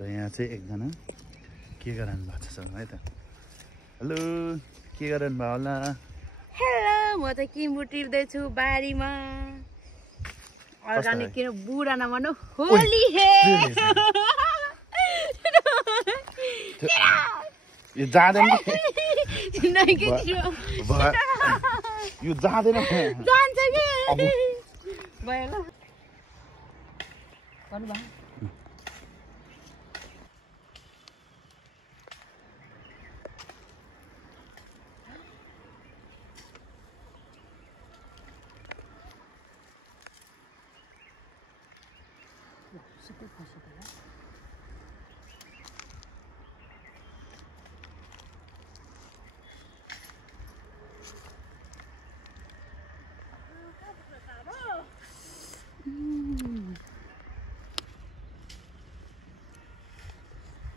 र यहाँ चाहिँ एकजना के गराउनु भएको छ है त। हेलो, के गराउनु भयो होला? हेलो, म त किम्बु टिप्दैछु बारीमा। अर्गानिक किन बुढा नभन्नु, होली हे। यो जाँदैन यो जाँदैन जान्छ कि भयो ल भन्नु भयो।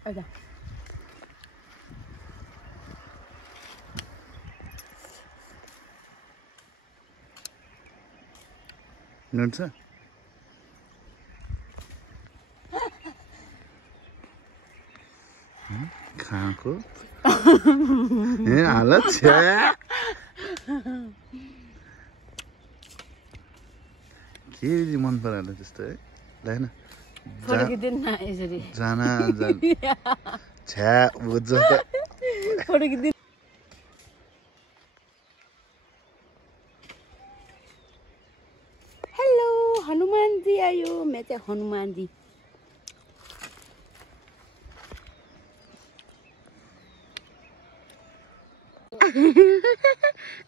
Ada. नुन छ? खाएको ए हालत छ। के मन परायो त्यस्तो है? ल फर्किदिन न यसरी। जाना छ्या बुझ्छ त। फर्किदिन। हेलो, हनुमान जी आयो। मैं चाहिँ हनुमान जी।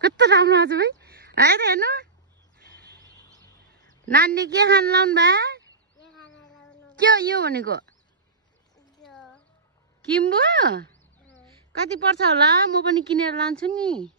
कस्तो राम्रो आज भाइ आएर हेर्नु। नानी के खान लाउनु भा? के हो यो भनेको? किम्बु कति पर्छ होला? म पनि किनेर लान्छु नि।